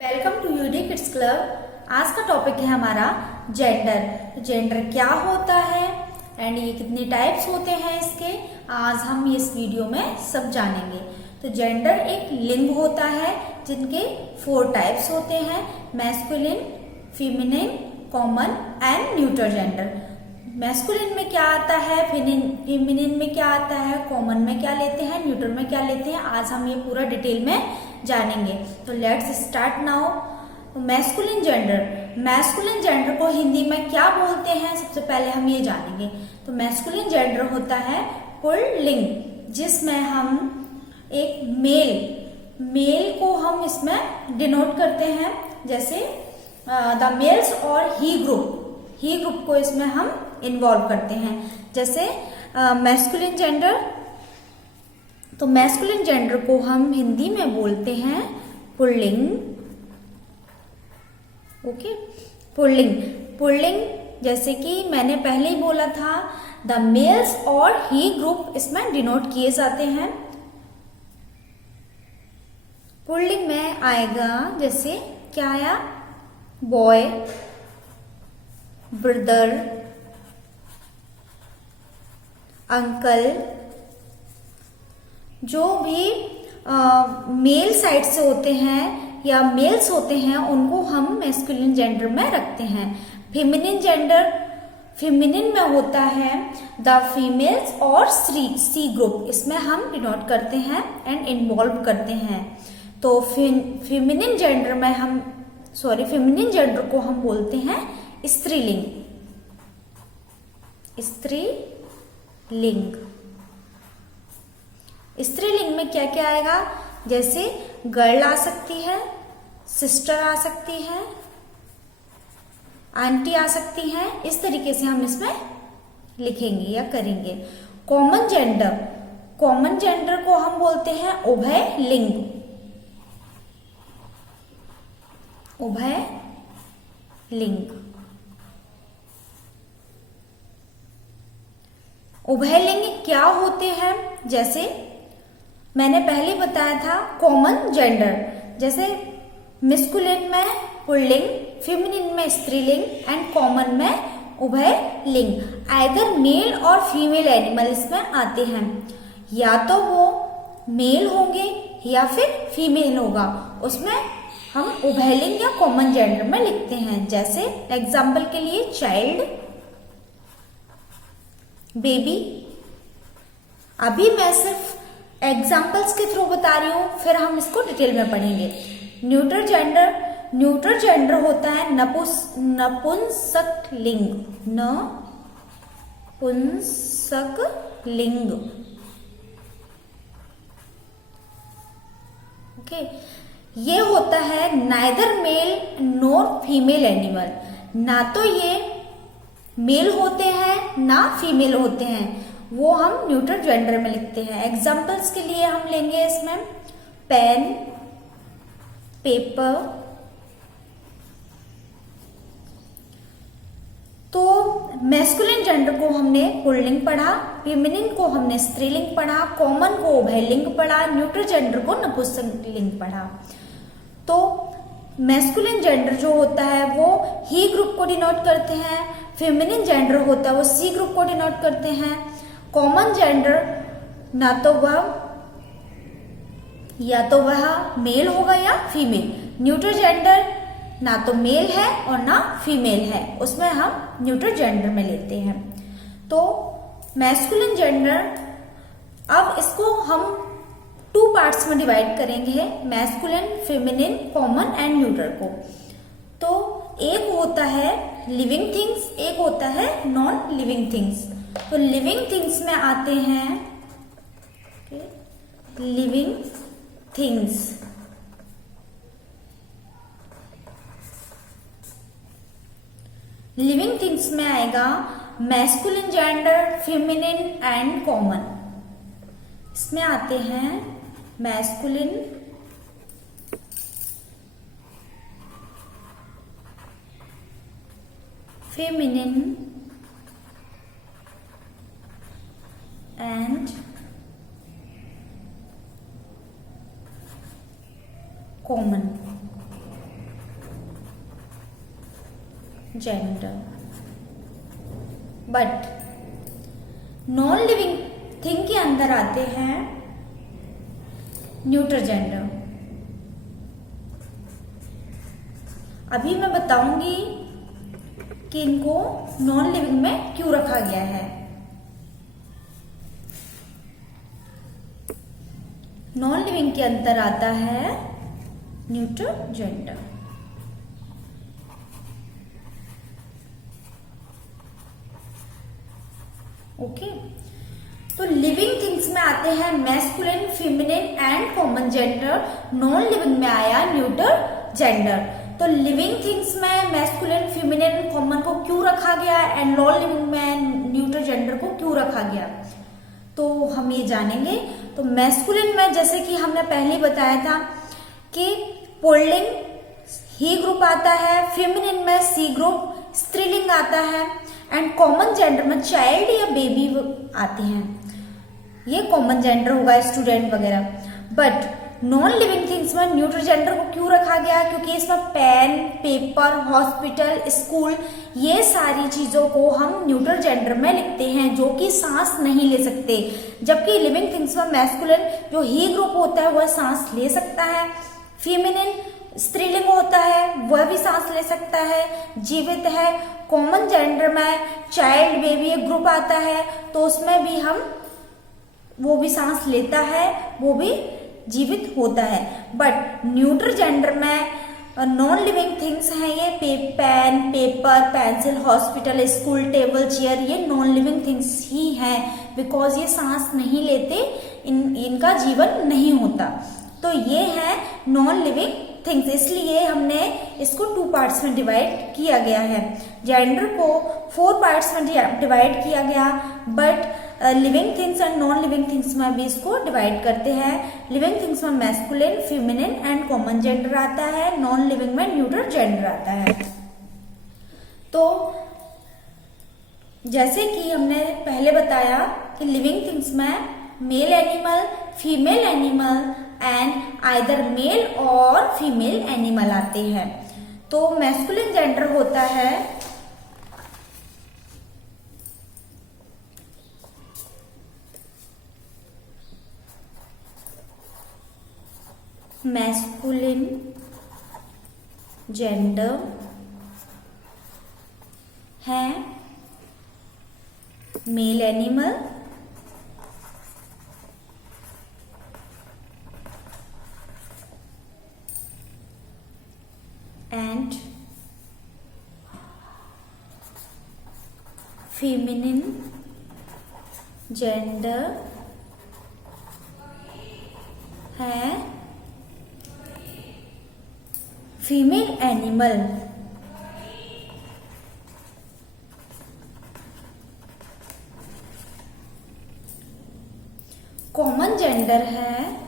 Welcome to UD kids club. आज का topic है हमारा जेंडर। तो जेंडर क्या होता है एंड ये कितने टाइप्स होते हैं इसके, आज हम इस वीडियो में सब जानेंगे। तो जेंडर एक लिंग होता है जिनके 4 टाइप्स होते हैं, masculine, feminine, common and neutral gender. Masculine में क्या आता है, फीमेनिन में क्या आता है, कॉमन में क्या लेते हैं, न्यूट्रल में क्या लेते हैं, आज हम ये पूरा डिटेल में जानेंगे। तो let's start now. Masculine gender को हिंदी में क्या बोलते हैं, सबसे पहले हम ये जानेंगे। तो मैस्कुलिन जेंडर होता है पुल्लिंग, जिसमें हम एक मेल को हम इसमें डिनोट करते हैं, जैसे द मेल्स और ही ग्रुप को इसमें हम इन्वॉल्व करते हैं, जैसे मैस्कुलिन जेंडर। तो मैस्कुलिन जेंडर को हम हिंदी में बोलते हैं पुल्लिंग। ओके, पुल्लिंग जैसे कि मैंने पहले ही बोला था, द मेल्स और ही ग्रुप इसमें डिनोट किए जाते हैं। पुल्लिंग में आएगा जैसे क्या आया, बॉय, ब्रदर, अंकल, जो भी मेल साइड से होते हैं या मेल्स होते हैं उनको हम मैस्कुलिन जेंडर में रखते हैं। फेमिनिन में होता है द फीमेल्स और सी ग्रुप, इसमें हम डिनोट करते हैं एंड इन्वॉल्व करते हैं। तो फेमिनिन जेंडर को हम बोलते हैं स्त्रीलिंग। स्त्रीलिंग में क्या क्या आएगा, जैसे गर्ल आ सकती है, सिस्टर आ सकती है, आंटी आ सकती है, इस तरीके से हम इसमें लिखेंगे या करेंगे। कॉमन जेंडर को हम बोलते हैं उभय लिंग। उभयलिंग क्या होते हैं, जैसे मैंने पहले बताया था कॉमन जेंडर, जैसे मैस्कुलिन में पुल्लिंग, फेमिनिन में स्त्रीलिंग एंड कॉमन में उभयलिंग। आइदर मेल और फीमेल एनिमल इसमें आते हैं, या तो वो मेल होंगे या फिर फीमेल होगा, उसमें हम उभयलिंग या कॉमन जेंडर में लिखते हैं। जैसे एग्जाम्पल के लिए चाइल्ड, बेबी। अभी मैं सिर्फ एग्जाम्पल्स के थ्रू बता रही हूं, फिर हम इसको डिटेल में पढ़ेंगे। न्यूट्रल जेंडर होता है नपुंसकलिंग। ओके, ये होता है neither male nor female animal, ना तो ये मेल होते हैं ना फीमेल होते हैं, वो हम न्यूट्रल जेंडर में लिखते हैं। एग्जाम्पल्स के लिए हम लेंगे इसमें पेन, पेपर। तो मैस्कुलिन जेंडर को हमने पुल्लिंग पढ़ा, फेमिनिन को हमने स्त्रीलिंग पढ़ा, कॉमन को उभयलिंग पढ़ा, न्यूट्रल जेंडर को नपुंसकलिंग पढ़ा। तो मैस्कुलिन जेंडर जो होता है वो ही ग्रुप को डिनोट करते हैं, फेमिनिन जेंडर होता है वो सी ग्रुप को डिनोट करते हैं, कॉमन जेंडर या तो वह मेल होगा या फीमेल, न्यूट्रल जेंडर ना तो मेल है और ना फीमेल है, उसमें हम न्यूट्रल जेंडर में लेते हैं। तो मैस्कुलिन जेंडर, अब इसको हम 2 पार्ट्स में डिवाइड करेंगे, masculine, feminine, common and neutral को। तो एक होता है लिविंग थिंग्स, एक होता है नॉन लिविंग थिंग्स। तो लिविंग थिंग्स में आते हैं लिविंग थिंग्स में आएगा masculine gender, feminine and common. इसमें आते हैं masculine, feminine and common. Gender. But non living thing के अंदर आते हैं न्यूट्रल जेंडर। अभी मैं बताऊंगी कि इनको नॉन लिविंग में क्यों रखा गया है। नॉन लिविंग के अंदर आता है न्यूट्रल जेंडर। ओके, तो लिविंग थिंग्स में आते हैं masculine, feminine and common gender. Non living में आया न्यूट्रल जेंडर। तो लिविंग थिंग्स में मैस्कुलिन, फीमेनिन, कॉमन को क्यों रखा गया एंड नॉन लिविंग में न्यूट्रल जेंडर को क्यों रखा गया, तो हम ये जानेंगे। तो मैस्कुलिन में जैसे कि हमने पहले बताया था कि पुल्लिंग ही ग्रुप आता है, फेमिनिन में सी ग्रुप स्त्रीलिंग आता है एंड कॉमन जेंडर में चाइल्ड या बेबी आते हैं। ये कॉमन जेंडर होगा, स्टूडेंट वगैरह। बट नॉन लिविंग थिंग्स में न्यूट्रल जेंडर को क्यों रखा गया, क्योंकि इसमें पेन, पेपर, हॉस्पिटल, स्कूल, ये सारी चीजों को हम न्यूट्रल जेंडर में लिखते हैं जो कि सांस नहीं ले सकते। जबकि लिविंग थिंग्स में मैस्कुलिन जो ही ग्रुप होता है वह सांस ले सकता है, फीमेनिन स्त्रीलिंग होता है वह भी सांस ले सकता है, जीवित है। कॉमन जेंडर में चाइल्ड, बेबी एक ग्रुप आता है तो उसमें भी वो भी सांस लेता है, वो भी जीवित होता है। बट न्यूट्रल जेंडर में नॉन लिविंग थिंग्स हैं ये pen, paper, pencil, hospital, school, table, chair, ये नॉन लिविंग थिंग्स ही हैं बिकॉज ये सांस नहीं लेते, इनका जीवन नहीं होता। तो ये है नॉन लिविंग थिंग्स, इसलिए हमने इसको 2 पार्ट्स में डिवाइड किया गया है। जेंडर को 4 पार्ट्स में डिवाइड किया गया, but living things and non living things में भी इसको डिवाइड करते हैं। लिविंग थिंग्स में masculine, feminine and common gender आता है, नॉन लिविंग में न्यूट्रल जेंडर आता है। तो जैसे कि हमने पहले बताया कि लिविंग थिंग्स में male animal, female animal and either male और फीमेल एनिमल आते हैं। तो मैस्कुलिन जेंडर होता है मैस्कुलिन जेंडर है male animal and feminine gender है फीमेल एनिमल। कॉमन जेंडर है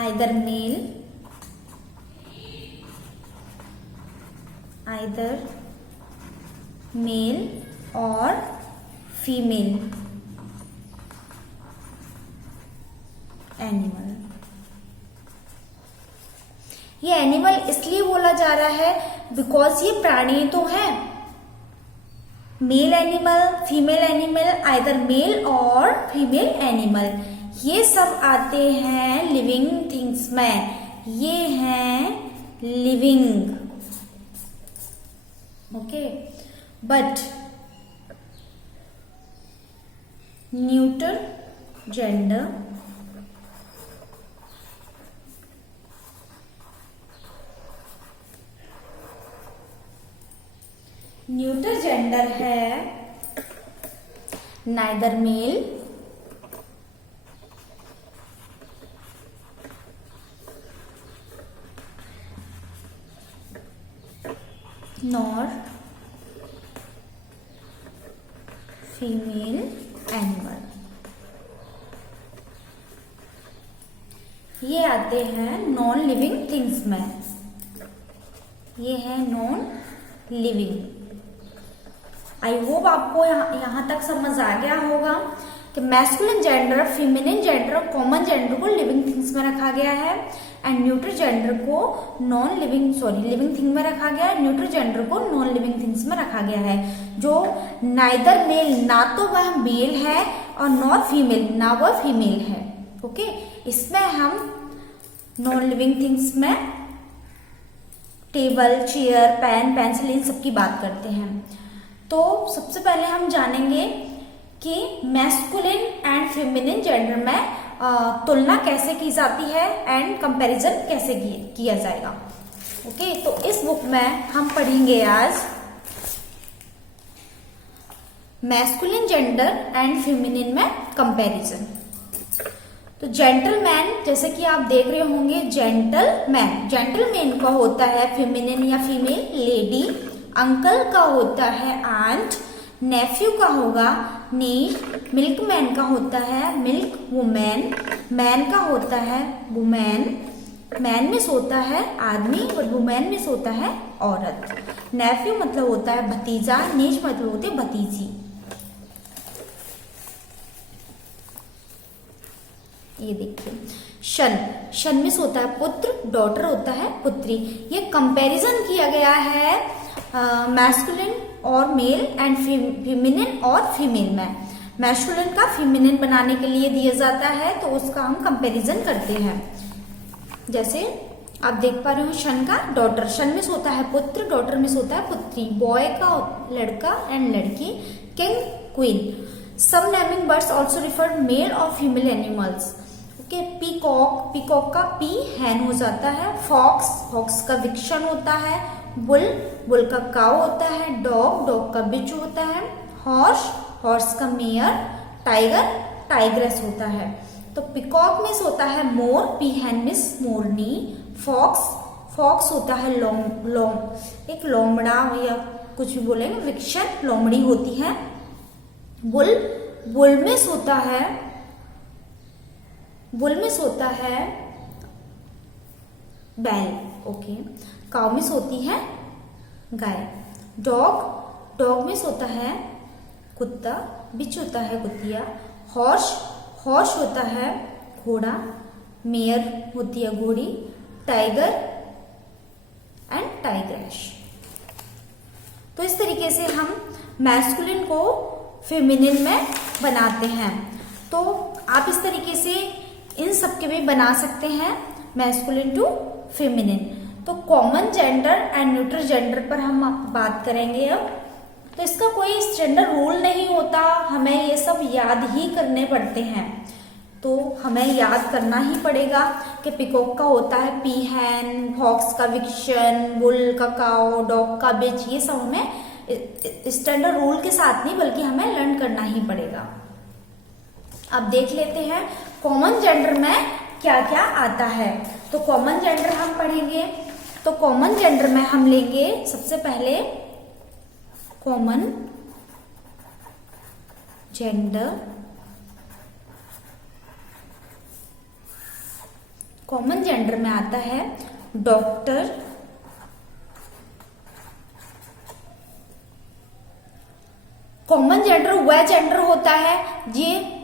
either male or female animal. ये एनिमल इसलिए बोला जा रहा है बिकॉज ये प्राणी तो है। Male animal, female animal, either male और फीमेल एनिमल, ये सब आते हैं लिविंग थिंग्स में। ये हैं living, okay. But neutral gender है neither male nor female animal. ये आते हैं नॉन लिविंग थिंग्स में। ये है नॉन लिविंग। आई होप आपको यहाँ तक समझ आ गया होगा कि मैस्कुलिन जेंडर, फीमेनिन जेंडर और कॉमन जेंडर को लिविंग थिंग्स में रखा गया है एंड न्यूट्रल जेंडर को लिविंग थिंग में रखा गया है, न्यूट्रल जेंडर को नॉन लिविंग थिंग्स में रखा गया है। जो नाइदर मेल, ना तो वह मेल है और नॉर फीमेल, ना वह फीमेल है। ओके, इसमें हम नॉन लिविंग थिंग्स में टेबल, चेयर, पेन, पेंसिल इन सब की बात करते हैं। तो सबसे पहले हम जानेंगे कि मैस्कुलिन एंड फेमिनिन जेंडर में तुलना कैसे की जाती है एंड कंपैरिजन कैसे किया जाएगा। ओके, तो इस बुक में हम पढ़ेंगे आज मैस्कुलिन जेंडर एंड फेमिनिन में कंपैरिजन। तो जेंटलमैन, जैसे कि आप देख रहे होंगे, जेंटलमैन का होता है फेमिनिन या फीमेल लेडी, अंकल का होता है आंट, नेफ्यू का होगा नीट, मिल्कमैन का होता है मिल्क वुमेन, मैन का होता है वुमेन, मैन में होता है आदमी और वुमेन में होता है औरत। नेफ्यू मतलब होता है भतीजा, नीच मतलब होते है भतीजी। ये देखिए, शन में होता है पुत्र, डॉटर होता है पुत्री। ये कंपैरिजन किया गया है मैस्कुलिन और मेल एंड फेमिनिन और फीमेल में। मैस्कुलिन का फीमेनिन बनाने के लिए दिया जाता है, तो उसका हम कंपैरिजन करते हैं। जैसे आप देख पा रहे हो, शन का डॉटर, शन में होता है पुत्र, डॉटर में होता है पुत्री, बॉय का लड़का एंड लड़की, king, queen. Some naming birds also refer male और फीमेल एनिमल्स। ओके, पीकॉक का पी हैन हो जाता है, फॉक्स का विक्शन होता है, बुल का काऊ होता है, डॉग का बिच होता है, हॉर्स का मेयर, टाइग्रेस होता है। तो पिकॉक में होता है मोर, पी हैन मिस मोरनी, फॉक्स होता है एक लोमड़ा या कुछ भी बोलेंगे, विक्शन लोमड़ी होती है। बुल में होता है बैल। ओके, काऊ में होती है गाय। डॉग में होता है कुत्ता, बिच होता है कुतिया, हॉर्स होता है घोड़ा, मेयर होती है घोड़ी, टाइगर एंड टाइग्रेस। तो इस तरीके से हम मैस्कुलिन को फेमिनिन में बनाते हैं। तो आप इस तरीके से इन सब के भी बना सकते हैं, मैस्कुलिन टू फेमिनिन। तो common gender and neutral gender पर हम बात करेंगे अब। तो इसका कोई स्टैंडर्ड रूल नहीं होता, हमें ये सब याद ही करने पड़ते हैं। तो हमें याद करना ही पड़ेगा कि पिकॉक का होता है पी हैन, हॉक्स का विक्शन, बुल का काऊ, डॉग का बिच। ये सब हमें स्टैंडर्ड रूल के साथ नहीं बल्कि हमें लर्न करना ही पड़ेगा। अब देख लेते हैं कॉमन जेंडर में क्या क्या आता है। तो कॉमन जेंडर हम पढ़ेंगे। तो कॉमन जेंडर में हम लेंगे सबसे पहले कॉमन जेंडर। कॉमन जेंडर में आता है डॉक्टर, कॉमन जेंडर वह जेंडर होता है ये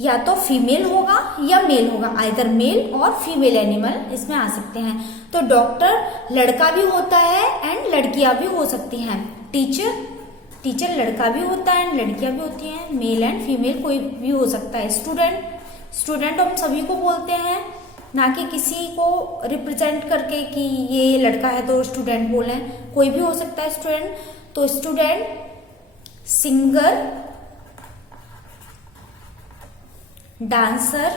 या तो फीमेल होगा या मेल होगा, आइदर मेल और फीमेल एनिमल इसमें आ सकते हैं। तो डॉक्टर लड़का भी होता है एंड लड़कियां भी हो सकती हैं। टीचर लड़का भी होता है एंड लड़कियां भी होती हैं, मेल एंड फीमेल कोई भी हो सकता है। स्टूडेंट हम सभी को बोलते हैं, ना कि किसी को रिप्रेजेंट करके कि ये लड़का है तो स्टूडेंट बोले, कोई भी हो सकता है स्टूडेंट। तो student, singer, dancer,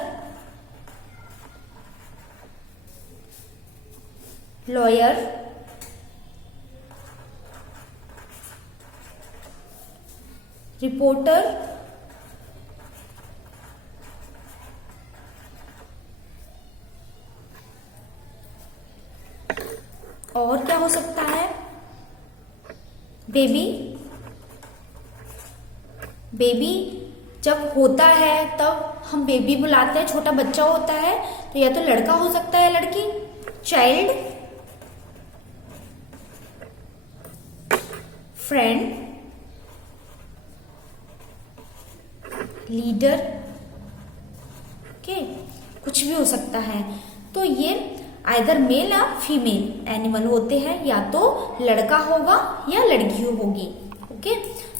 lawyer, reporter, और क्या हो सकता है, बेबी जब होता है तब हम बेबी बुलाते हैं, छोटा बच्चा होता है तो या तो लड़का हो सकता है या लड़की। चाइल्ड, फ्रेंड, लीडर, ओके, कुछ भी हो सकता है। तो ये आइदर मेल या फीमेल एनिमल होते हैं, या तो लड़का होगा या लड़की होगी, ओके।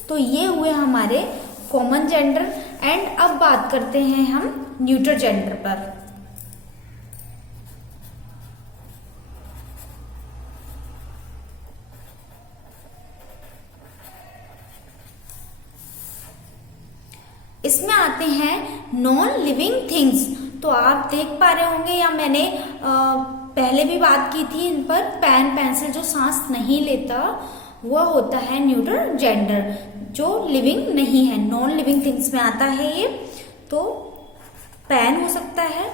तो ये हुए हमारे कॉमन जेंडर। एंड अब बात करते हैं हम न्यूटर जेंडर पर। इसमें आते हैं नॉन लिविंग थिंग्स। तो आप देख पा रहे होंगे, या मैंने पहले भी बात की थी इन पर, पेन पेंसिल जो सांस नहीं लेता वह होता है न्यूटर जेंडर, जो लिविंग नहीं है, नॉन लिविंग थिंग्स में आता है ये। तो पेन हो सकता है,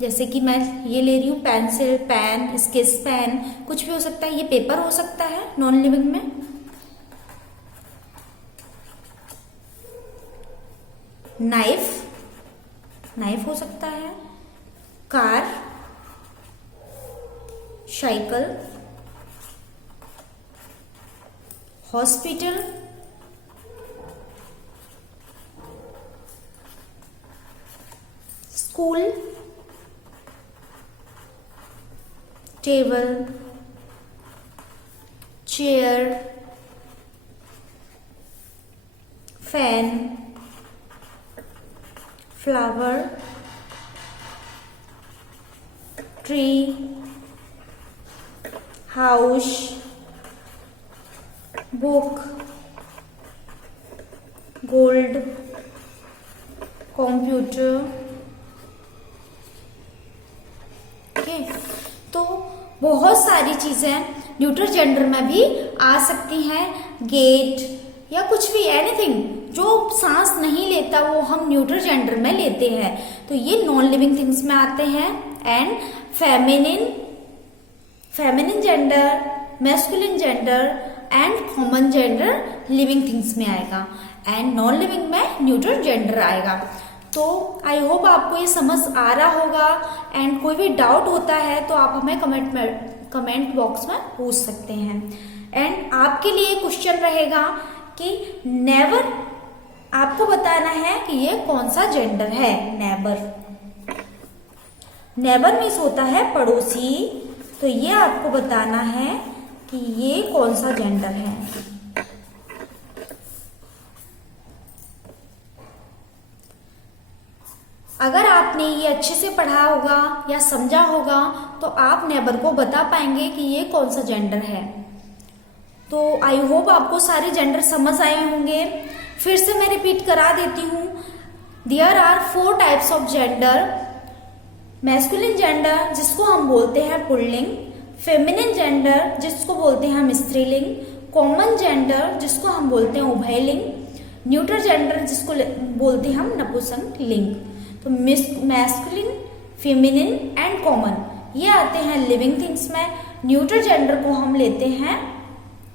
जैसे कि मैं ये ले रही हूँ पेंसिल, पेन, स्केच पेन, कुछ भी हो सकता है। ये पेपर हो सकता है नॉन लिविंग में। नाइफ, नाइफ हो सकता है। Car, cycle, hospital, school, table, chair, fan, flower, tree, house, book, gold, computer, okay. तो बहुत सारी चीजें न्यूटर जेंडर में भी आ सकती हैं। गेट या कुछ भी, एनीथिंग जो सांस नहीं लेता वो हम न्यूटर जेंडर में लेते हैं। तो ये नॉन लिविंग थिंग्स में आते हैं। And feminine gender, masculine gender and common gender living things में आएगा, एंड नॉन लिविंग में न्यूटर जेंडर आएगा। तो आई होप आपको ये समझ आ रहा होगा। एंड कोई भी डाउट होता है तो आप हमें कमेंट बॉक्स में पूछ सकते हैं। एंड आपके लिए क्वेश्चन रहेगा कि नेवर, आपको बताना है कि ये कौन सा जेंडर है। नेबर, नेबर मीन्स होता है पड़ोसी। तो ये आपको बताना है कि ये कौन सा जेंडर है। अगर आपने ये अच्छे से पढ़ा होगा या समझा होगा तो आप नेबर को बता पाएंगे कि ये कौन सा जेंडर है। तो आई होप आपको सारे जेंडर समझ आए होंगे। फिर से मैं रिपीट करा देती हूँ। There are 4 types of gender. Masculine gender जिसको हम बोलते हैं पुल्लिंग, फेमिनिन जेंडर जिसको बोलते हैं हम स्त्रीलिंग, कॉमन जेंडर जिसको हम बोलते हैं उभयलिंग, न्यूटर जेंडर जिसको बोलते हैं हम नपुंसक लिंग। तो मैस्कुलिन, फेमिनिन एंड कॉमन ये आते हैं लिविंग थिंग्स में। न्यूटर जेंडर को हम लेते हैं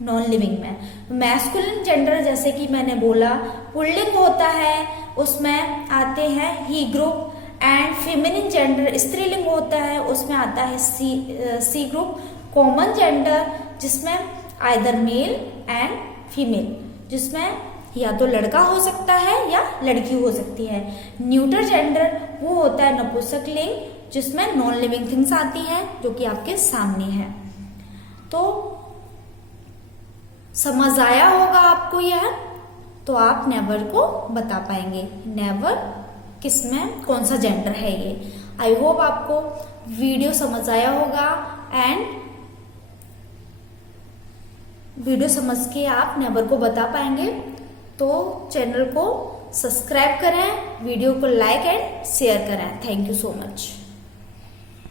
नॉन लिविंग में। मैस्कुलिन जेंडर जैसे कि मैंने बोला पुल्लिंग होता है, उसमें आते हैं ही ग्रुप। एंड फेमिनिन जेंडर स्त्रीलिंग होता है, उसमें आता है सी ग्रुप। कॉमन जेंडर जिसमें आइदर मेल एंड फीमेल, जिसमें या तो लड़का हो सकता है या लड़की हो सकती है। न्यूटर जेंडर वो होता है नपुंसक लिंग, जिसमें नॉन लिविंग थिंग्स आती हैं जो कि आपके सामने है। तो समझ आया होगा आपको यह, तो आप नेवर को बता पाएंगे नेवर किसमें कौन सा जेंडर है ये। आई होप आपको वीडियो समझ आया होगा। एंड वीडियो समझ के आप नेवर को बता पाएंगे। तो चैनल को सब्सक्राइब करें, वीडियो को लाइक एंड शेयर करें। Thank you so much.